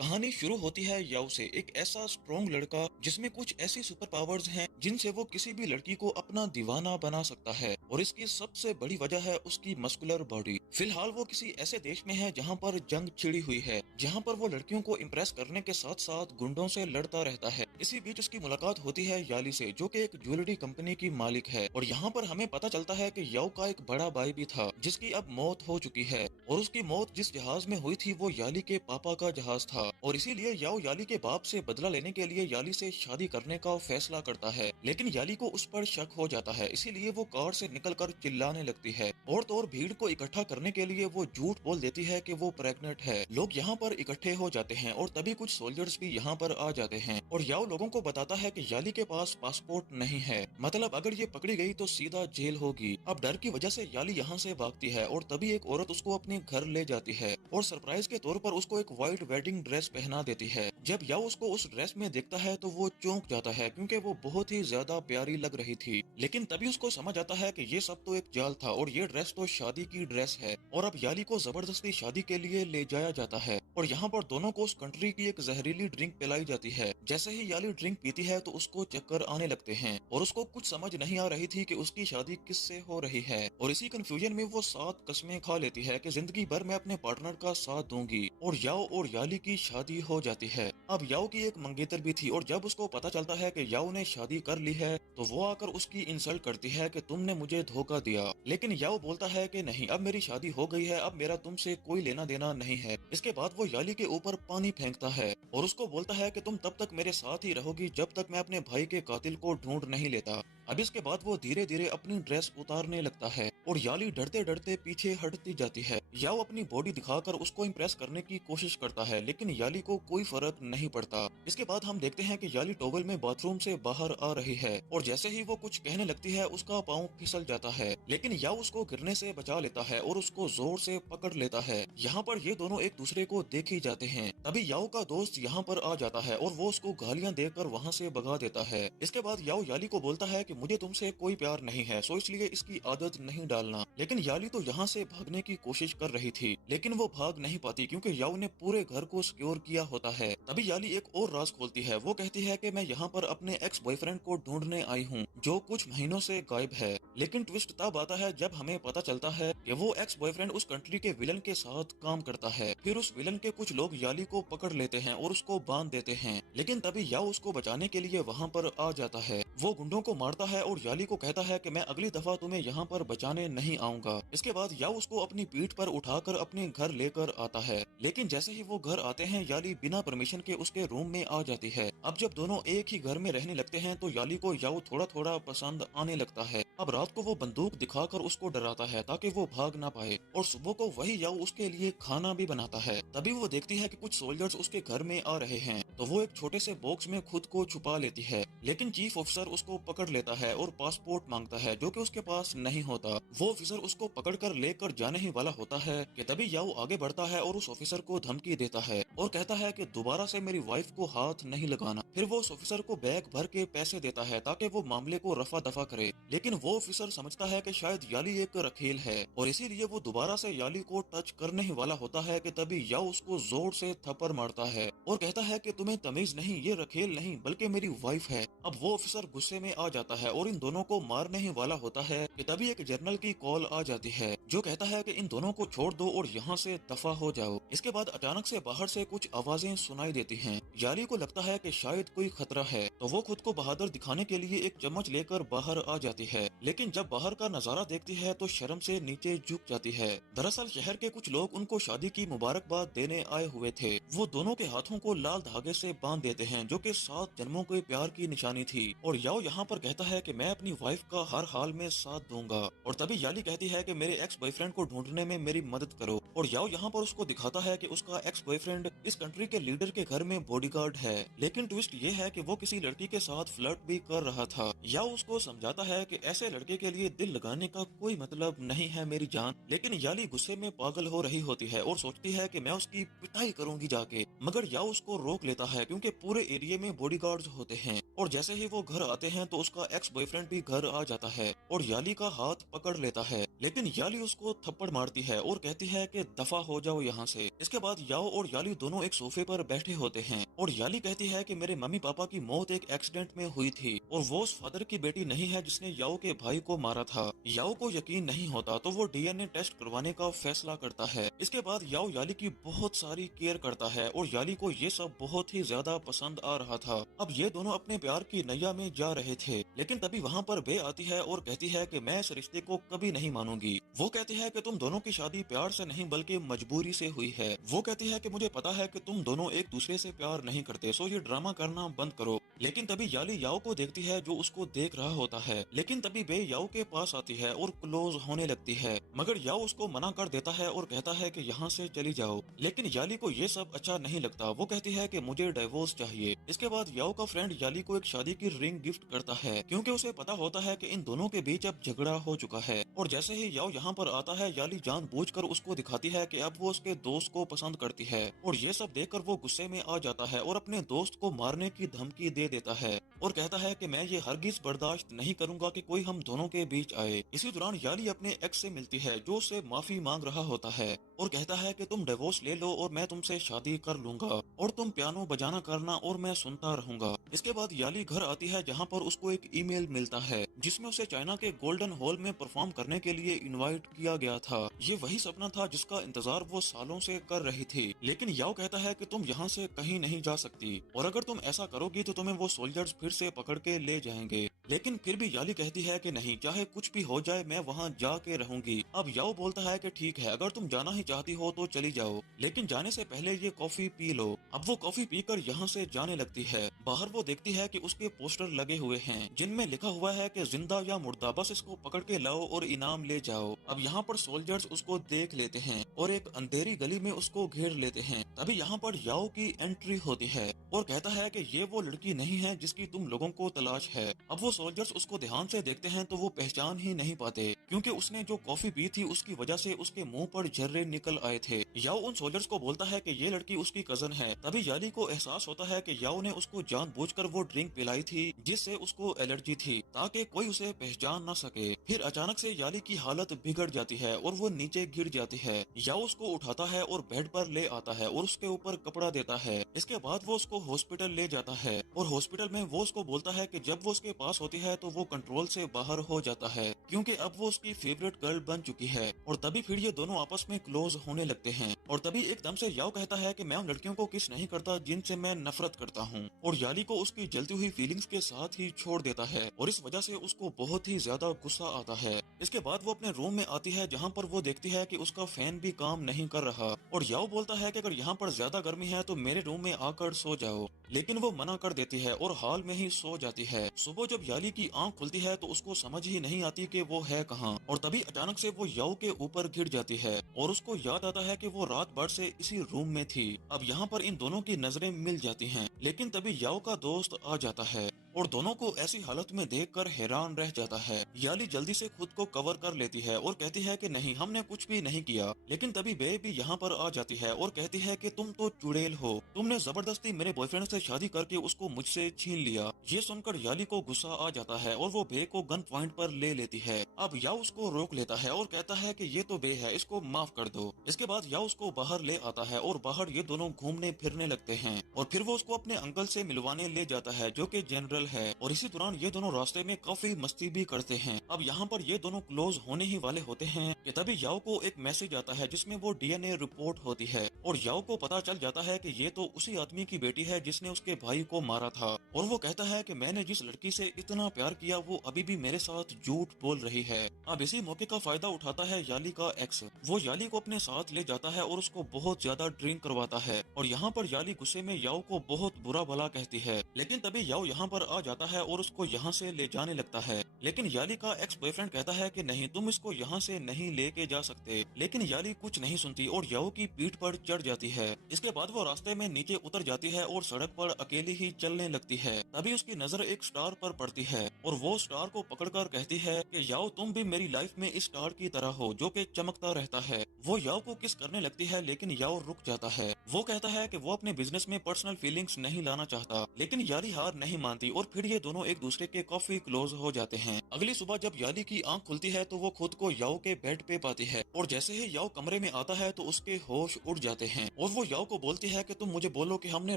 कहानी शुरू होती है याओ से, एक ऐसा स्ट्रॉन्ग लड़का जिसमें कुछ ऐसी सुपर पावर्स हैं जिनसे वो किसी भी लड़की को अपना दीवाना बना सकता है। और इसकी सबसे बड़ी वजह है उसकी मस्कुलर बॉडी। फिलहाल वो किसी ऐसे देश में है जहाँ पर जंग छिड़ी हुई है, जहाँ पर वो लड़कियों को इम्प्रेस करने के साथ साथ गुंडों से लड़ता रहता है। इसी बीच उसकी मुलाकात होती है याली से, जो कि एक ज्वेलरी कंपनी की मालिक है। और यहाँ पर हमें पता चलता है कि याओ का एक बड़ा भाई भी था जिसकी अब मौत हो चुकी है, और उसकी मौत जिस जहाज में हुई थी वो याली के पापा का जहाज था। और इसीलिए याओ याली के बाप से बदला लेने के लिए याली से शादी करने का फैसला करता है। लेकिन याली को उस पर शक हो जाता है, इसीलिए वो कार से निकलकर चिल्लाने लगती है। और तो और भीड़ को इकट्ठा करने के लिए वो झूठ बोल देती है कि वो प्रेग्नेंट है। लोग यहाँ पर इकट्ठे हो जाते हैं और तभी कुछ सोल्जर्स भी यहाँ पर आ जाते हैं। और याओ लोगों को बताता है कि याली के पास पासपोर्ट नहीं है, मतलब अगर ये पकड़ी गई तो सीधा जेल होगी। अब डर की वजह से याली यहाँ से भागती है और तभी एक औरत उसको अपने घर ले जाती है और सरप्राइज के तौर पर उसको एक व्हाइट वेडिंग ड्रेस पहना देती है। जब याओ उसको उस ड्रेस में देखता है तो वो चौंक जाता है, क्योंकि वो बहुत ही ज्यादा प्यारी लग रही थी। लेकिन तभी उसको समझ आता है कि ये सब तो एक जाल था और ये ड्रेस तो शादी की ड्रेस है। और अब याली को जबरदस्ती शादी के लिए ले जाया जाता है और यहाँ पर दोनों को उस कंट्री की एक जहरीली ड्रिंक पिलाई जाती है। जैसे ही याली ड्रिंक पीती है तो उसको चक्कर आने लगते हैं और उसको कुछ समझ नहीं आ रही थी कि उसकी शादी किससे हो रही है। और इसी कंफ्यूजन में वो 7 कस्में खा लेती है कि जिंदगी भर मैं अपने पार्टनर का साथ दूंगी। और याओ और याली की शादी हो जाती है। अब याओ की एक मंगेतर भी थी और जब उसको पता चलता है कि याओ ने शादी कर ली है तो वो आकर उसकी इंसल्ट करती है कि तुमने मुझे धोखा दिया। लेकिन याओ बोलता है कि नहीं, अब मेरी शादी हो गई है, अब मेरा तुमसे कोई लेना देना नहीं है। इसके बाद वो याली के ऊपर पानी फेंकता है और उसको बोलता है कि तुम तब तक मेरे साथ ही रहोगी जब तक मैं अपने भाई के कातिल को ढूंढ नहीं लेता। अब इसके बाद वो धीरे धीरे अपनी ड्रेस उतारने लगता है और याली डरते डरते पीछे हटती जाती है। याओ अपनी बॉडी दिखाकर उसको इम्प्रेस करने की कोशिश करता है, लेकिन याली को कोई फर्क नहीं पड़ता। इसके बाद हम देखते हैं कि याली टॉवल में बाथरूम से बाहर आ रही है और जैसे ही वो कुछ कहने लगती है उसका पाँव फिसल जाता है। लेकिन याओ उसको गिरने से बचा लेता है और उसको जोर से पकड़ लेता है। यहाँ पर ये दोनों एक दूसरे को देख ही जाते हैं। तभी याओ का दोस्त यहाँ पर आ जाता है और वो उसको गालियां देकर वहाँ से भगा देता है। इसके बाद याओ याली को बोलता है कि मुझे तुमसे कोई प्यार नहीं है, सो इसलिए इसकी आदत नहीं डालना। लेकिन याली तो यहाँ से भागने की कोशिश कर रही थी, लेकिन वो भाग नहीं पाती क्योंकि याओ ने पूरे घर को सिक्योर किया होता है। तभी याली एक और राज खोलती है। वो कहती है कि मैं यहाँ पर अपने एक्स बॉयफ्रेंड को ढूंढने आई हूँ जो कुछ महीनों से गायब है। लेकिन ट्विस्ट तब आता है जब हमें पता चलता है कि वो एक्स बॉयफ्रेंड उस कंट्री के विलन के साथ काम करता है। फिर उस विलन के कुछ लोग याली को पकड़ लेते हैं और उसको बांध देते हैं। लेकिन तभी याओ उसको बचाने के लिए वहाँ पर आ जाता है। वो गुंडों को मारता है और याली को कहता है कि मैं अगली दफा तुम्हें यहाँ पर बचाने नहीं आऊंगा। इसके बाद याओ उसको अपनी पीठ पर उठाकर अपने घर लेकर आता है। लेकिन जैसे ही वो घर आते हैं याली बिना परमिशन के उसके रूम में आ जाती है। अब जब दोनों एक ही घर में रहने लगते हैं तो याली को याओ थोड़ा थोड़ा पसंद आने लगता है। अब रात को वो बंदूक दिखाकर उसको डराता है ताकि वो भाग ना पाए और सुबह को वही याओ उसके लिए खाना भी बनाता है। तभी वो देखती है कि कुछ सोल्जर्स उसके घर में आ रहे हैं तो वो एक छोटे से बॉक्स में खुद को छुपा लेती है। लेकिन चीफ ऑफिसर उसको पकड़ लेता है और पासपोर्ट मांगता है जो कि उसके पास नहीं होता। वो ऑफिसर उसको पकड़कर लेकर जाने ही वाला होता है कि तभी याओ आगे बढ़ता है और उस ऑफिसर को धमकी देता है और कहता है कि दोबारा से मेरी वाइफ को हाथ नहीं लगाना। फिर वो उस ऑफिसर को बैग भर के पैसे देता है ताकि वो मामले को रफा दफा करे। लेकिन वो ऑफिसर समझता है कि शायद याली एक रखेल है और इसीलिए वो दोबारा से याली को टच करने ही वाला होता है कि तभी याओ उसको जोर से थप्पड़ मारता है और कहता है कि तुम्हें तमीज नहीं, ये रखेल नहीं बल्कि मेरी वाइफ है। अब वो ऑफिसर गुस्से में आ जाता है और इन दोनों को मारने ही वाला होता है कि तभी एक जनरल की कॉल आ जाती है जो कहता है कि इन दोनों को छोड़ दो और यहाँ से दफा हो जाओ। इसके बाद अचानक से बाहर से कुछ आवाजें सुनाई देती हैं। याली को लगता है कि शायद कोई खतरा है तो वो खुद को बहादुर दिखाने के लिए एक चम्मच लेकर बाहर आ जाती है। लेकिन जब बाहर का नजारा देखती है तो शर्म से नीचे झुक जाती है। दरअसल शहर के कुछ लोग उनको शादी की मुबारकबाद देने आए हुए थे। वो दोनों के हाथों को लाल धागे से बांध देते हैं जो कि 7 जन्मों के प्यार की निशानी थी। और याओ यहाँ पर कहता है कि मैं अपनी वाइफ का हर हाल में साथ दूंगा। और तभी याली कहती है कि मेरे एक्स बॉयफ्रेंड को ढूंढने में मेरी मदद करो। और याओ यहाँ पर उसको दिखाता है कि उसका एक्स बॉयफ्रेंड इस कंट्री के लीडर के घर में बॉडीगार्ड है। लेकिन ट्विस्ट ये है कि वो किसी लड़की के साथ फ्लर्ट भी कर रहा था। याओ उसको समझाता है कि ऐसे लड़के के लिए दिल लगाने का कोई मतलब नहीं है मेरी जान। लेकिन याली गुस्से में पागल हो रही होती है और सोचती है कि मैं उसकी पिटाई करूंगी जाके, मगर याओ उसको रोक लेता लेता है क्योंकि पूरे एरिया में बॉडीगार्ड्स होते हैं। और जैसे ही वो घर आते हैं तो उसका एक्स बॉयफ्रेंड भी घर आ जाता है और याली का हाथ पकड़ लेता है, लेकिन याली उसको थप्पड़ मारती है और कहती है कि दफा हो जाओ यहाँ से। इसके बाद याओ और याली दोनों एक सोफे पर बैठे होते हैं और याली कहती है कि मेरे मम्मी पापा की मौत एक एक्सीडेंट में हुई थी और वो उस फादर की बेटी नहीं है जिसने याओ के भाई को मारा था। याओ को यकीन नहीं होता तो वो डीएनए टेस्ट करवाने का फैसला करता है। इसके बाद याओ याली की बहुत सारी केयर करता है और याली को ये सब बहुत ही ज्यादा पसंद आ रहा था। अब ये दोनों अपने प्यार की नैया में जा रहे थे, लेकिन तभी वहाँ पर बे आती है और कहती है कि मैं इस रिश्ते को कभी नहीं मानूंगी। वो कहती है कि तुम दोनों की शादी प्यार से नहीं बल्कि मजबूरी से हुई है। वो कहती है कि मुझे पता है कि तुम दोनों एक दूसरे से प्यार नहीं करते, सो ये ड्रामा करना बंद करो। लेकिन तभी याली याओ को देखती है जो उसको देख रहा होता है, लेकिन तभी बे याओ के पास आती है और क्लोज होने लगती है, मगर याओ उसको मना कर देता है और कहता है कि यहाँ से चली जाओ। लेकिन याली को ये सब अच्छा नहीं लगता। वो कहती है कि मुझे डिवोर्स चाहिए। इसके बाद याओ का फ्रेंड याली को एक शादी की रिंग गिफ्ट करता है क्योंकि उसे पता होता है कि इन दोनों के बीच अब झगड़ा हो चुका है। और जैसे ही याओ यहाँ पर आता है, याली जानबूझकर उसको दिखाती है कि अब वो उसके दोस्त को पसंद करती है और ये सब देखकर वो गुस्से में आ जाता है और अपने दोस्त को मारने की धमकी दे देता है और कहता है कि मैं ये हरगिज बर्दाश्त नहीं करूंगा कि कोई हम दोनों के बीच आए। इसी दौरान याली अपने एक्स से मिलती है जो उससे माफी मांग रहा होता है और कहता है कि तुम डिवोर्स ले लो और मैं तुमसे शादी कर लूंगा और तुम पियानो बजाना करना और मैं सुनता रहूंगा। इसके बाद याली घर आती है जहाँ पर उसको एक ईमेल मिलता है जिसमें उसे चाइना के गोल्डन हॉल में परफॉर्म करने के लिए इनवाइट किया गया था। ये वही सपना था जिसका इंतजार वो सालों से कर रही थी, लेकिन याओ कहता है कि तुम यहाँ से कहीं नहीं जा सकती और अगर तुम ऐसा करोगी तो तुम्हें वो सोल्जर्स फिर से पकड़ के ले जाएंगे। लेकिन फिर भी याली कहती है कि नहीं, चाहे कुछ भी हो जाए मैं वहाँ जाके रहूंगी। अब याओ बोलता है कि ठीक है, अगर तुम जाना ही चाहती हो तो चली जाओ, लेकिन जाने से पहले ये कॉफी पी लो। अब वो कॉफी पीकर यहाँ से जाने लगती है। बाहर वो देखती है कि उसके पोस्टर लगे हुए हैं जिनमें लिखा हुआ है कि जिंदा या मुर्दा, बस इसको पकड़ के लाओ और इनाम ले जाओ। अब यहाँ पर सोल्जर्स उसको देख लेते हैं और एक अंधेरी गली में उसको घेर लेते हैं। तभी यहाँ पर याओ की एंट्री होती है और कहता है कि ये वो लड़की नहीं है जिसकी तुम लोगों को तलाश है। अब वो सोल्जर्स उसको ध्यान से देखते हैं तो वो पहचान ही नहीं पाते क्योंकि उसने जो कॉफी पी थी उसकी वजह से उसके मुंह पर झर्रे निकल आए थे। याओ उन सोल्जर्स को बोलता है कि ये लड़की उसकी कजन है। तभी याली को एहसास होता है कि याओ ने उसको जानबूझकर वो ड्रिंक पिलाई थी जिससे उसको एलर्जी थी ताकि कोई उसे पहचान न सके। फिर अचानक से याली की हालत बिगड़ जाती है और वो नीचे गिर जाती है। याओ उसको उठाता है और बेड पर ले आता है और उसके ऊपर कपड़ा देता है। इसके बाद वो उसको हॉस्पिटल ले जाता है और हॉस्पिटल में वो उसको बोलता है कि जब वो उसके पास होती है तो वो कंट्रोल से बाहर हो जाता है क्योंकि अब वो उसकी फेवरेट गर्ल बन चुकी है। और तभी फिर ये दोनों आपस में क्लोज होने लगते हैं और तभी एकदम से याओ कहता है कि मैं उन लड़कियों को किस नहीं करता जिनसे मैं नफरत करता हूँ और याली को उसकी जलती हुई फीलिंग्स के साथ ही छोड़ देता है और इस वजह से उसको बहुत ही ज्यादा गुस्सा आता है। इसके बाद वो अपने रूम में आती है जहाँ पर वो देखती है कि उसका फैन भी काम नहीं कर रहा और याओ बोलता है कि अगर यहाँ पर ज्यादा गर्मी है तो मेरे रूम में आकर सो जाओ, लेकिन वो मना कर देती है और हाल में ही सो जाती है। सुबह जब याली की आंख खुलती है तो उसको समझ ही नहीं आती कि वो है कहाँ और तभी अचानक से वो याओ के ऊपर गिर जाती है और उसको याद आता है कि वो रात भर से इसी रूम में थी। अब यहाँ पर इन दोनों की नजरें मिल जाती हैं, लेकिन तभी याओ का दोस्त आ जाता है और दोनों को ऐसी हालत में देखकर हैरान रह जाता है। याली जल्दी से खुद को कवर कर लेती है और कहती है कि नहीं, हमने कुछ भी नहीं किया। लेकिन तभी बे भी यहाँ पर आ जाती है और कहती है कि तुम तो चुड़ैल हो, तुमने जबरदस्ती मेरे बॉयफ्रेंड से शादी करके उसको मुझसे छीन लिया। ये सुनकर याली को गुस्सा आ जाता है और वो बे को गन पॉइंट पर ले लेती है। अब याओ उसको रोक लेता है और कहता है कि ये तो बे है, इसको माफ कर दो। इसके बाद याओ उसको बाहर ले आता है और बाहर ये दोनों घूमने फिरने लगते हैं और फिर वो उसको अपने अंकल से मिलवाने ले जाता है जो कि जनरल है और इसी दौरान ये दोनों रास्ते में काफी मस्ती भी करते हैं। अब यहाँ पर ये दोनों क्लोज होने ही वाले होते हैं कि तभी याओ को एक मैसेज आता है जिसमें वो डीएनए रिपोर्ट होती है और याओ को पता चल जाता है कि ये तो उसी आदमी की बेटी है जिसने उसके भाई को मारा था और वो कहता है कि मैंने जिस लड़की से इतना प्यार किया वो अभी भी मेरे साथ झूठ बोल रही है। अब इसी मौके का फायदा उठाता है याली का एक्स। वो याली को अपने साथ ले जाता है और उसको बहुत ज्यादा ड्रिंक करवाता है और यहाँ पर याली गुस्से में याओ को बहुत बुरा भला कहती है। लेकिन तभी याओ यहाँ पर आ जाता है और उसको यहाँ से ले जाने लगता है। लेकिन याली का एक्स बॉयफ्रेंड कहता है कि नहीं, तुम इसको यहाँ से नहीं लेके जा सकते। लेकिन याली कुछ नहीं सुनती और याओ की पीठ पर चढ़ जाती है। इसके बाद वो रास्ते में नीचे उतर जाती है और सड़क पर अकेली ही चलने लगती है। तभी उसकी नजर एक स्टार पर पड़ती है और वो स्टार को पकड़कर कहती है कि याओ, तुम भी मेरी लाइफ में इस स्टार की तरह हो जो कि चमकता रहता है। वो याओ को किस करने लगती है, लेकिन याओ रुक जाता है। वो कहता है कि वो अपने बिजनेस में पर्सनल फीलिंग्स नहीं लाना चाहता, लेकिन याली हार नहीं मानती और फिर ये दोनों एक दूसरे के काफी क्लोज हो जाते हैं। अगली सुबह जब याली की आंख खुलती है तो वो खुद को याओ के बेड पे पाती है और जैसे ही याओ कमरे में आता है तो उसके होश उड़ जाते हैं और वो याओ को बोलती है कि तुम मुझे बोलो कि हमने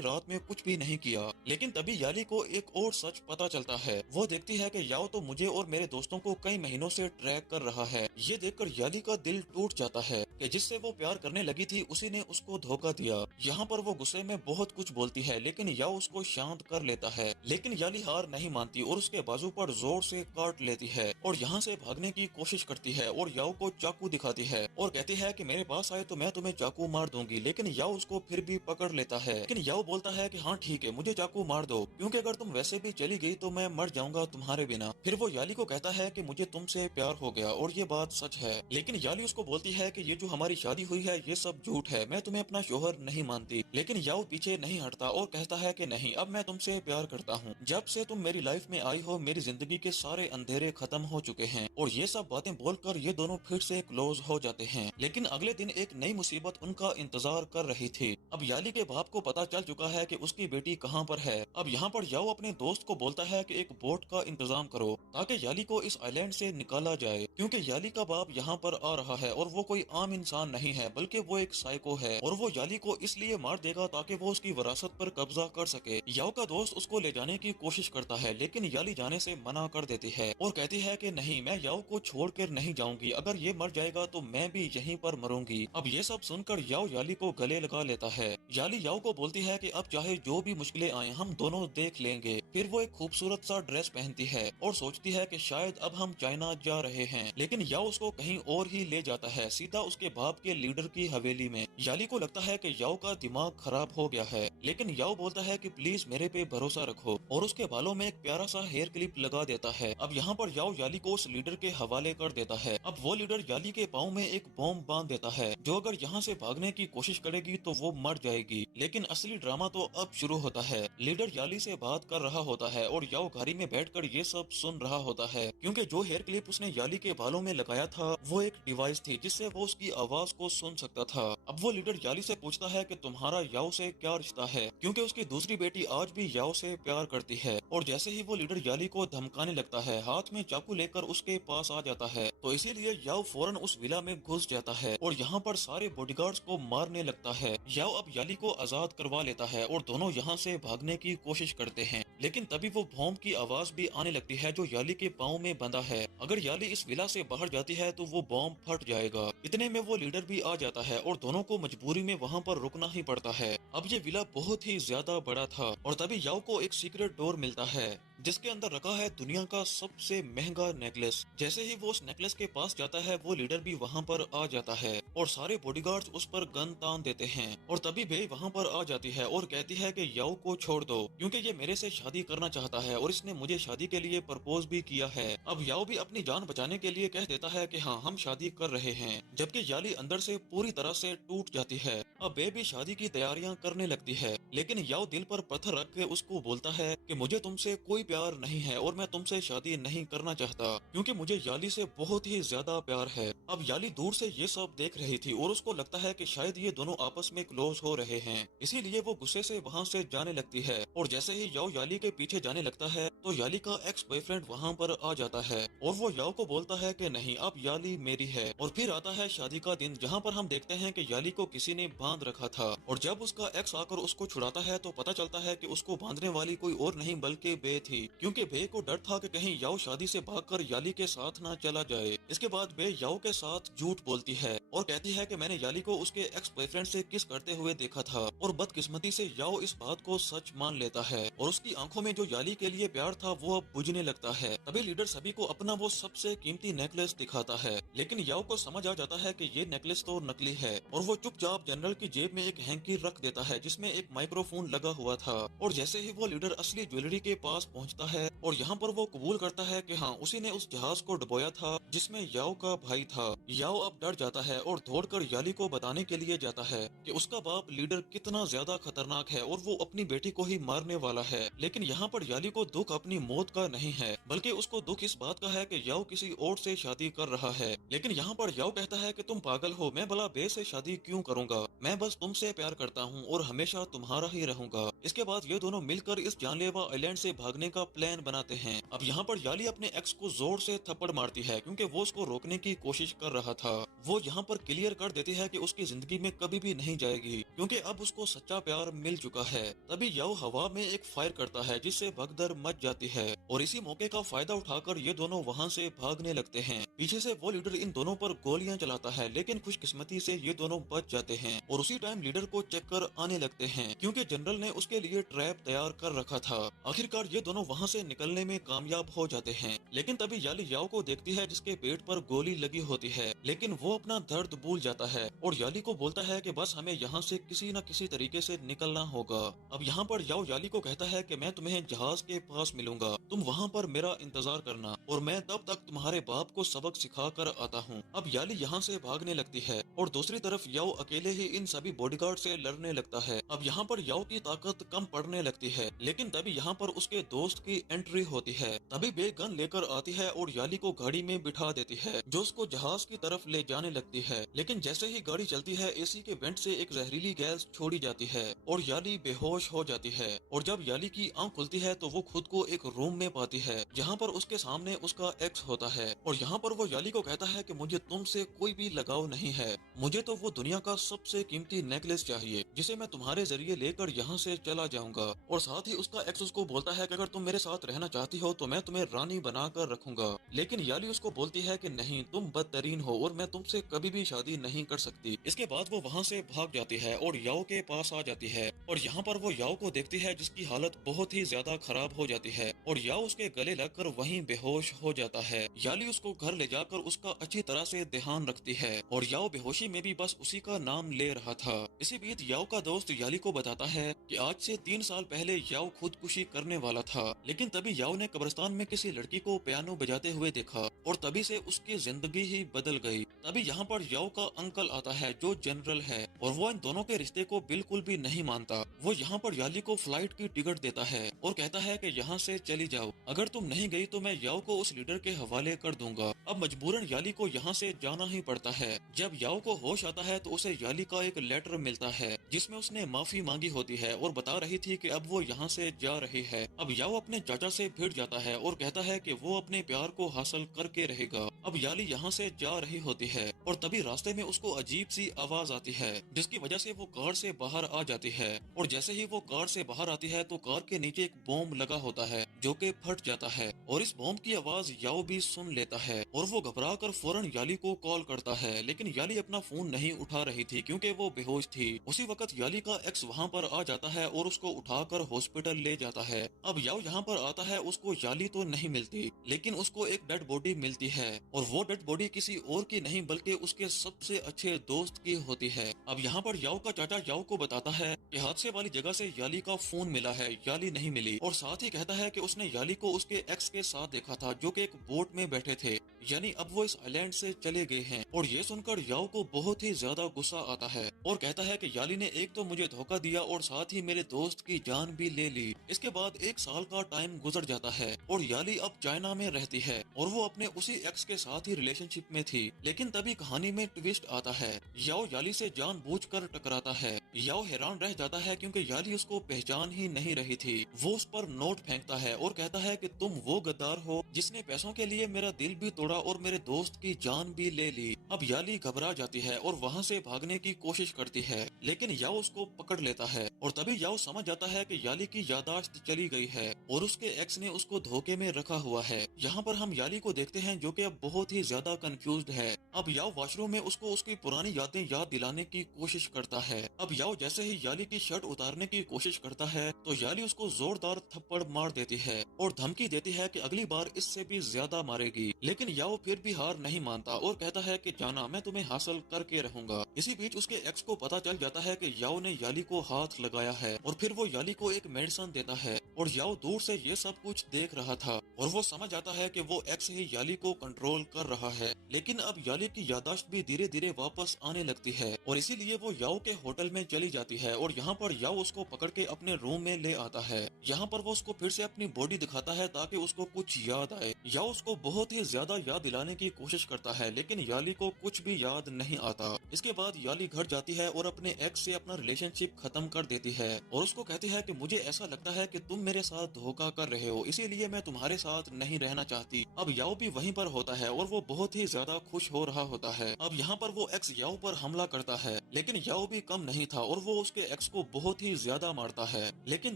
रात में कुछ भी नहीं किया। लेकिन तभी याली को एक और सच पता चलता है। वो देखती है कि याओ तो मुझे और मेरे दोस्तों को कई महीनों से ट्रैक कर रहा है। ये देखकर याली का दिल टूट जाता है कि जिससे वो प्यार करने लगी थी उसी ने उसको धोखा दिया। यहाँ पर वो गुस्से में बहुत कुछ बोलती है, लेकिन याओ उसको शांत कर लेता है। लेकिन याली हार नहीं मानती और उसके बाजू पर जोर से काट लेती है और यहाँ से भागने की कोशिश करती है और याओ को चाकू दिखाती है और कहती है कि मेरे पास आए तो मैं तुम्हें चाकू मार दूंगी। लेकिन याओ उसको फिर भी पकड़ लेता है। लेकिन याओ बोलता है कि हाँ ठीक है, मुझे चाकू मार दो, क्योंकि अगर तुम वैसे भी चली गई तो मैं मर जाऊंगा तुम्हारे बिना। फिर वो याली को कहता है कि मुझे तुमसे प्यार हो गया और ये बात सच है। लेकिन याली उसको बोलती है कि ये जो हमारी शादी हुई है ये सब झूठ है, मैं तुम्हें अपना शोहर नहीं मानती। लेकिन याओ पीछे नहीं हटता और कहता है कि नहीं, अब मैं तुमसे प्यार करता हूँ। जब से तुम मेरी लाइफ में आई हो मेरी जिंदगी के सारे अंधेरे खत्म हो चुके हैं। और ये सब बातें बोलकर ये दोनों फिर से क्लोज हो जाते हैं। लेकिन अगले दिन एक नई मुसीबत उनका इंतजार कर रही थी। अब याली के बाप को पता चल चुका है कि उसकी बेटी कहाँ पर है। अब यहाँ पर याओ अपने दोस्त को बोलता है कि एक बोट का इंतजाम करो ताकि याली को इस आइलैंड से निकाला जाए, क्योंकि याली का बाप यहाँ पर आ रहा है और वो कोई आम इंसान नहीं है बल्कि वो एक साइको है और वो याली को इसलिए मार देगा ताकि वो उसकी विरासत पर कब्जा कर सके। याओ का दोस्त उसको ले जाने की कोशिश करता है, लेकिन याली जाने से मना कर देती है और कहती है कि नहीं, मैं याओ को छोड़कर नहीं जाऊंगी, अगर ये मर जाएगा तो मैं भी यहीं पर मरूंगी। अब ये सब सुनकर याओ याली को गले लगा लेता है। याली याओ को बोलती है कि अब चाहे जो भी मुश्किलें आए हम दोनों देख लेंगे। फिर वो एक खूबसूरत सा ड्रेस पहनती है और सोचती है कि शायद अब हम चाइना जा रहे हैं, लेकिन याओ उसको कहीं और ही ले जाता है, सीधा उसके बाप के लीडर की हवेली में। याली को लगता है कि याओ का दिमाग खराब हो गया है, लेकिन याओ बोलता है कि प्लीज मेरे पे भरोसा रखो और उसके बालों में एक प्यारा सा हेयर क्लिप लगा देता है। अब यहाँ पर याओ याली को उस लीडर के हवाले कर देता है। अब वो लीडर याली के पाँव में एक बॉम्ब बांध देता है जो अगर यहाँ से भागने की कोशिश करेगी तो वो मर जाएगी। लेकिन असली ड्रामा तो अब शुरू होता है। लीडर याली से बात कर रहा होता है और याओ गाड़ी में बैठकर ये सब सुन रहा होता है, क्योंकि जो हेयर क्लिप उसने याली के बालों में लगाया था वो एक डिवाइस थी जिससे वो उसकी आवाज को सुन सकता था। अब वो लीडर याली से पूछता है कि तुम्हारा याओ से क्या रिश्ता है, क्योंकि उसकी दूसरी बेटी आज भी याओ से प्यार करती है। और जैसे ही वो लीडर याली को धमकाने लगता है, हाथ में चाकू लेकर उसके पास आ जाता है, तो इसीलिए याओ फौरन उस विला में घुस जाता है और यहाँ पर सारे बॉडीगार्ड्स को मारने लगता है। याओ अब याली को आजाद करवा लेता है और दोनों यहाँ से भागने की कोशिश करते हैं, लेकिन तभी वो बॉम्ब की आवाज भी आने लगती है जो याली के पाँव में बंधा है। अगर याली इस विला से बाहर जाती है तो वो बॉम्ब फट जाएगा। इतने में वो लीडर भी आ जाता है और दोनों को मजबूरी में वहाँ पर रुकना ही पड़ता है। अब ये विला बहुत ही ज्यादा बड़ा था और तभी याओ को एक सीक्रेट डोर मिलता है जिसके अंदर रखा है दुनिया का सबसे महंगा नेकलेस। जैसे ही वो उस नेकलेस के पास जाता है वो लीडर भी वहाँ पर आ जाता है और सारे बॉडीगार्ड्स उस पर गन तान देते हैं। और तभी बे वहाँ पर आ जाती है और कहती है कि याओ को छोड़ दो, क्योंकि ये मेरे से शादी करना चाहता है और इसने मुझे शादी के लिए प्रपोज भी किया है। अब याओ भी अपनी जान बचाने के लिए कह देता है कि हाँ, हम शादी कर रहे हैं, जबकि याली अंदर से पूरी तरह से टूट जाती है। अब बे भी शादी की तैयारियां करने लगती है, लेकिन याओ दिल पर पत्थर रख के उसको बोलता है कि मुझे तुमसे कोई प्यार नहीं है और मैं तुमसे शादी नहीं करना चाहता, क्योंकि मुझे याली से बहुत ही ज्यादा प्यार है। अब याली दूर से ये सब देख रही थी और उसको लगता है कि शायद ये दोनों आपस में क्लोज हो रहे हैं, इसीलिए वो गुस्से से वहाँ से जाने लगती है। और जैसे ही याओ याली के पीछे जाने लगता है तो याली का एक्स बॉयफ्रेंड वहाँ पर आ जाता है और वो याओ को बोलता है कि नहीं, अब याली मेरी है। और फिर आता है शादी का दिन, जहाँ पर हम देखते हैं कि याली को किसी ने बांध रखा था और जब उसका एक्स आकर उसको छुड़ाता है तो पता चलता है कि उसको बांधने वाली कोई और नहीं बल्कि बे थी, क्योंकि बे को डर था कि कहीं याओ शादी से भागकर याली के साथ ना चला जाए। इसके बाद बे याओ के साथ झूठ बोलती है और कहती है कि मैंने याली को उसके एक्स बॉयफ्रेंड से किस करते हुए देखा था और बदकिस्मती से याओ इस बात को सच मान लेता है और उसकी आंखों में जो याली के लिए प्यार था वो अब बुझने लगता है। तभी लीडर सभी को अपना वो सबसे कीमती नेकलेस दिखाता है, लेकिन याओ को समझ आ जाता है कि ये नेकलेस तो नकली है और वो चुपचाप जनरल की जेब में एक हैंकी रख देता है जिसमें एक माइक्रोफोन लगा हुआ था। और जैसे ही वो लीडर असली ज्वेलरी के पास पहुंचता है और यहाँ पर वो कबूल करता है कि हाँ, उसी ने उस जहाज को डुबोया था जिसमें याओ का भाई था। याओ अब डर जाता है और दौड़कर याली को बताने के लिए जाता है कि उसका बाप लीडर कितना ज्यादा खतरनाक है और वो अपनी बेटी को ही मारने वाला है। लेकिन यहाँ पर याली को दुख अपनी मौत का नहीं है, बल्कि उसको दुख इस बात का है कि याओ किसी और से शादी कर रहा है। लेकिन यहाँ पर याओ कहता है कि तुम पागल हो, मैं भला बे से शादी क्यों करूंगा, मैं बस तुमसे प्यार करता हूँ और हमेशा तुम्हारा ही रहूंगा। इसके बाद ये दोनों मिलकर इस जानलेवा आइलैंड से भागने का प्लान बनाते हैं। अब यहाँ पर याली अपने एक्स को जोर से थप्पड़ मारती है क्योंकि वो उसको रोकने की कोशिश कर रहा था। वो यहाँ पर क्लियर कर देती है कि उसकी जिंदगी में कभी भी नहीं जाएगी क्योंकि अब उसको सच्चा प्यार मिल चुका है। तभी याओ हवा में एक फायर करता है जिससे भगदड़ मच जाती है और इसी मौके का फायदा उठाकर ये दोनों वहाँ से भागने लगते हैं। पीछे से वो लीडर इन दोनों पर गोलियां चलाता है, लेकिन खुशकिस्मती से ये दोनों बच जाते हैं और उसी टाइम लीडर को चक्कर आने लगते हैं क्योंकि जनरल ने उसके लिए ट्रैप तैयार कर रखा था। आखिरकार ये दोनों वहाँ से निकलने में कामयाब हो जाते हैं। लेकिन तभी याली याओ को देखती है जिसके पेट पर गोली लगी होती है, लेकिन वो अपना दर्द भूल जाता है और याली को बोलता है कि बस हमें यहाँ से किसी न किसी तरीके से निकलना होगा। अब यहाँ पर याओ याली को कहता है कि मैं तुम्हें जहाज के पास मिलूंगा, तुम वहाँ पर मेरा इंतजार करना और मैं तब तक तुम्हारे बाप को सबक सिखा कर आता हूँ। अब याली यहाँ से भागने लगती है और दूसरी तरफ याओ अकेले ही इन सभी बॉडीगार्ड से लड़ने लगता है। अब यहाँ पर याओ की ताकत कम पड़ने लगती है, लेकिन तभी यहाँ पर उसके दोस्त की एंट्री होती है। तभी बे गन लेकर आती है और याली को गाड़ी में बिठा देती है जो उसको जहाज की तरफ ले जाने लगती है। लेकिन जैसे ही गाड़ी चलती है एसी के वेंट से एक जहरीली गैस छोड़ी जाती है और याली बेहोश हो जाती है। और जब याली की आंख खुलती है तो वो खुद को एक रूम में पाती है जहाँ पर उसके सामने उसका एक्स होता है और यहाँ पर वो याली को कहता है कि मुझे तुमसे कोई भी लगाव नहीं है, मुझे तो वो दुनिया का सबसे कीमती नेकलेस चाहिए जिसे मैं तुम्हारे जरिए लेकर यहाँ से चला जाऊंगा। और साथ ही उसका एक्स उसको बोलता है कि अगर तुम मेरे साथ रहना चाहती हो तो मैं तुम्हें रानी बनाकर रखूंगा। लेकिन याली उसको बोलती है कि नहीं, तुम बदतरीन हो और मैं तुमसे कभी भी शादी नहीं कर सकती। इसके बाद वो वहाँ से भाग जाती है और याओ के पास आ जाती है और यहाँ पर वो याओ को देखती है जिसकी हालत बहुत ही ज्यादा खराब हो जाती है और याओ उसके गले लगकर वहीं बेहोश हो जाता है। याली उसको घर ले जाकर उसका अच्छी तरह से ध्यान रखती है और याओ बेहोशी में भी बस उसी का नाम ले रहा था। इसी बीच याओ का दोस्त याली को बताता है कि आज से 3 साल पहले याओ खुदकुशी करने वाला था, लेकिन तभी याओ ने कब्रिस्तान में किसी लड़की को पियानो बजाते हुए देखा और तभी से उसकी जिंदगी ही बदल गई। तभी यहाँ पर याओ का अंकल आता है जो जनरल है और वो इन दोनों के रिश्ते को बिल्कुल भी नहीं मानता। वो यहाँ पर याली को फ्लाइट की टिकट देता है और कहता है कि यहाँ से चली जाओ, अगर तुम नहीं गई तो मैं याओ को उस लीडर के हवाले कर दूंगा। अब मजबूरन याली को यहाँ से जाना ही पड़ता है। जब याओ को होश आता है तो उसे याली का एक लेटर मिलता है जिसमें उसने माफी मांगी होती है और बता रही थी कि अब वो यहाँ से जा रही है। अब याओ अपने चाचा से भिड़ जाता है और कहता है कि वो अपने प्यार को हासिल करके रहेगा। अब याली यहाँ से जा रही होती है और तभी रास्ते में उसको अजीब सी आवाज आती है जिसकी वजह से वो कार से बाहर आ जाती है और जैसे ही वो कार से बाहर आती है तो कार के नीचे एक बॉम्ब लगा होता है जो कि फट जाता है और इस बॉम्ब की आवाज याओ भी सुन लेता है और वो घबरा कर फौरन याली को कॉल करता है, लेकिन याली अपना फोन नहीं उठा रही थी क्योंकि वो बेहोश थी। उसी वक्त याली का एक्स वहाँ पर आ जाता है और उसको उठाकर हॉस्पिटल ले जाता है। अब याओ यहाँ पर आता है, उसको याली तो नहीं मिलती लेकिन उसको एक डेड बॉडी मिलती है और वो डेड बॉडी किसी और की नहीं बल्कि उसके सबसे अच्छे दोस्त की होती है। अब यहाँ पर याओ का चाचा याओ को बताता है कि हादसे वाली जगह से याली का फोन मिला है, याली नहीं मिली और साथ ही कहता है कि उसने याली को उसके एक्स के साथ देखा था जो कि एक बोट में बैठे थे, यानी अब वो इस आइलैंड से चले गए हैं। और ये सुनकर याओ को बहुत ही ज्यादा गुस्सा आता है और कहता है कि याली ने एक तो मुझे धोखा दिया और साथ ही मेरे दोस्त की जान भी ले ली। इसके बाद 1 साल का टाइम गुजर जाता है और याली अब चाइना में रहती है और वो अपने उसी एक्स के साथ ही रिलेशनशिप में थी। लेकिन तभी कहानी में ट्विस्ट आता है, याओ याली से जानबूझकर टकराता है। याओ हैरान रह जाता है क्योंकि याली उसको पहचान ही नहीं रही थी। वो उस पर नोट फेंकता है और कहता है कि तुम वो गद्दार हो जिसने पैसों के लिए मेरा दिल भी तोड़ा और मेरे दोस्त की जान भी ले ली। अब याली घबरा जाती है और वहाँ से भागने की कोशिश करती है, लेकिन याओ उसको पकड़ लेता है और तभी याओ समझ जाता है कि याली की यादाश्त चली गई है और उसके एक्स ने उसको धोखे में रखा हुआ है। यहाँ पर हम याली को देखते हैं जो कि अब बहुत ही ज्यादा कंफ्यूज्ड है। अब याओ वॉशरूम में उसको उसकी पुरानी यादें याद दिलाने की कोशिश करता है। अब याओ जैसे ही याली की शर्ट उतारने की कोशिश करता है तो याली उसको जोरदार थप्पड़ मार देती है और धमकी देती है कि अगली बार इससे भी ज्यादा मारेगी। लेकिन याओ फिर भी हार नहीं मानता और कहता है कि जाना, मैं तुम्हें हासिल करके रहूंगा। इसी बीच उसके एक्स को पता चल जाता है कि याओ ने याली को हाथ लगाया है और फिर वो याली को एक मेडिसिन देता है और याओ दूर से ये सब कुछ देख रहा था और वो समझ आता है कि वो एक्स ही याली को कंट्रोल कर रहा है। लेकिन अब याली की यादाश्त भी धीरे धीरे वापस आने लगती है और इसीलिए वो याओ के होटल में चली जाती है और यहाँ पर याओ उसको पकड़ के अपने रूम में ले आता है। यहाँ पर वो उसको फिर से अपनी बॉडी दिखाता है ताकि उसको कुछ याद आए। याओ उसको बहुत ही ज्यादा याद दिलाने की कोशिश करता है लेकिन याली को कुछ भी याद नहीं आता। इसके बाद याली घर जाती है और अपने एक्स से अपना रिलेशनशिप खत्म कर देती है और उसको कहती है कि मुझे ऐसा लगता है कि तुम मेरे साथ धोखा कर रहे हो, इसीलिए मैं तुम्हारे साथ नहीं रहना चाहती। अब याओ भी वहीं पर होता है और वो बहुत ही ज्यादा खुश हो रहा होता है। अब यहाँ पर वो एक्स याओ पर हमला करता है लेकिन याओ भी कम नहीं था और वो उसके एक्स को बहुत ही ज्यादा मारता है। लेकिन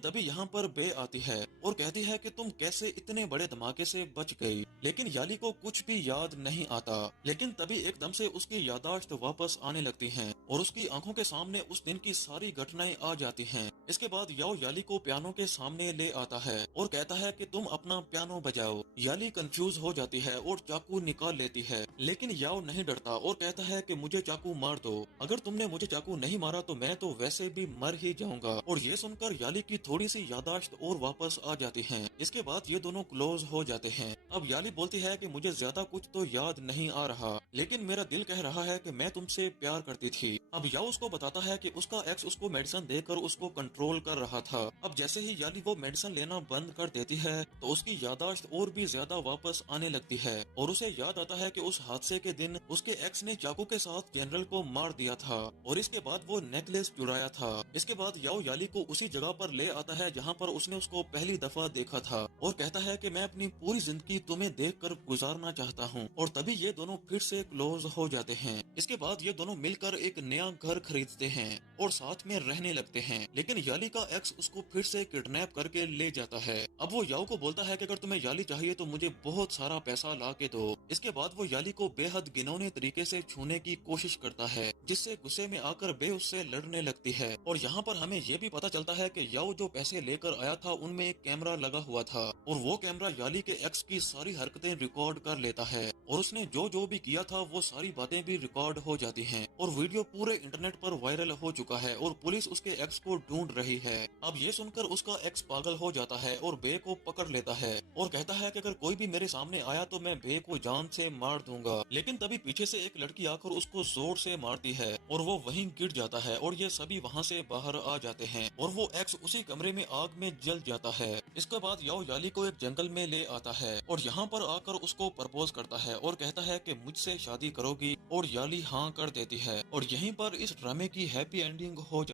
तभी यहाँ पर बे आती है और कहती है कि तुम कैसे इतने बड़े धमाके से बच गई। लेकिन याली को कुछ भी याद नहीं आता। लेकिन तभी एकदम से उसकी यादाश्त वापस आने लगती हैं और उसकी आंखों के सामने उस दिन की सारी घटनाएं आ जाती हैं। इसके बाद याओ याली को पियानो के सामने ले आता है और कहता है कि तुम अपना पियानो बजाओ। याली कंफ्यूज हो जाती है और चाकू निकाल लेती है लेकिन याओ नहीं डरता और कहता है कि मुझे चाकू मार दो, अगर तुमने मुझे चाकू नहीं मारा तो मैं तो वैसे भी मर ही जाऊंगा। और ये सुनकर याली की थोड़ी सी यादाश्त और वापस आ जाती है। इसके बाद ये दोनों क्लोज हो जाते हैं। अब याली बोलती है कि मुझे ज्यादा कुछ तो याद नहीं आ रहा लेकिन मेरा दिल कह रहा है कि मैं तुमसे प्यार करती थी। अब याओ उसको बताता है कि उसका एक्स उसको मेडिसिन देकर उसको कंट्रोल कर रहा था। अब जैसे ही याली वो मेडिसिन लेना बंद कर देती है तो उसकी यादाश्त और भी ज्यादा वापस आने लगती है और उसे याद आता है कि उस हादसे के दिन उसके एक्स ने चाकू के साथ जनरल को मार दिया था और इसके बाद वो नेकलेस चुराया था। इसके बाद याओ याली को उसी जगह पर ले आता है जहाँ पर उसने उसको पहली दफा देखा था और कहता है कि मैं अपनी पूरी जिंदगी तुम्हें देखकर गुजारना चाहता हूँ। और तभी ये दोनों फिर से क्लोज हो जाते हैं। इसके बाद ये दोनों मिलकर एक नया घर खरीदते हैं और साथ में रहने लगते हैं। लेकिन याली का एक्स उसको फिर से किडनैप करके ले जाता है। अब वो याओ को बोलता है कि अगर तुम्हें याली चाहिए तो मुझे बहुत सारा पैसा ला के दो। इसके बाद वो याली को बेहद घिनौने तरीके से छूने की कोशिश करता है जिससे गुस्से में आकर बे उससे लड़ने लगती है। और यहाँ पर हमें ये भी पता चलता है कि याओ जो पैसे लेकर आया था उनमें एक कैमरा लगा हुआ था और वो कैमरा याली के एक्स की सारी हरकतें रिकॉर्ड कर लेता है और उसने जो जो भी किया था वो सारी बातें भी रिकॉर्ड हो जाती हैं और वीडियो पूरे इंटरनेट पर वायरल हो चुका है और पुलिस उसके एक्स को ढूंढ रही है। अब ये सुनकर उसका एक्स पागल हो जाता है और बे को पकड़ लेता है और कहता है कि अगर कोई भी मेरे सामने आया तो मैं बे को जान से मार दूंगा। लेकिन तभी पीछे से एक लड़की आकर उसको जोर से मारती है और वो वहीं गिर जाता है और ये सभी वहाँ से बाहर आ जाते हैं और वो एक्स उसी कमरे में आग में जल जाता है। इसके बाद याओ याली को एक जंगल में ले आता है और यहाँ पर आकर उसको प्रपोज करता है और कहता है कि मुझसे शादी करोगी और याली हाँ कर देती है और यहीं पर इस ड्रामे की हैप्पी एंडिंग हो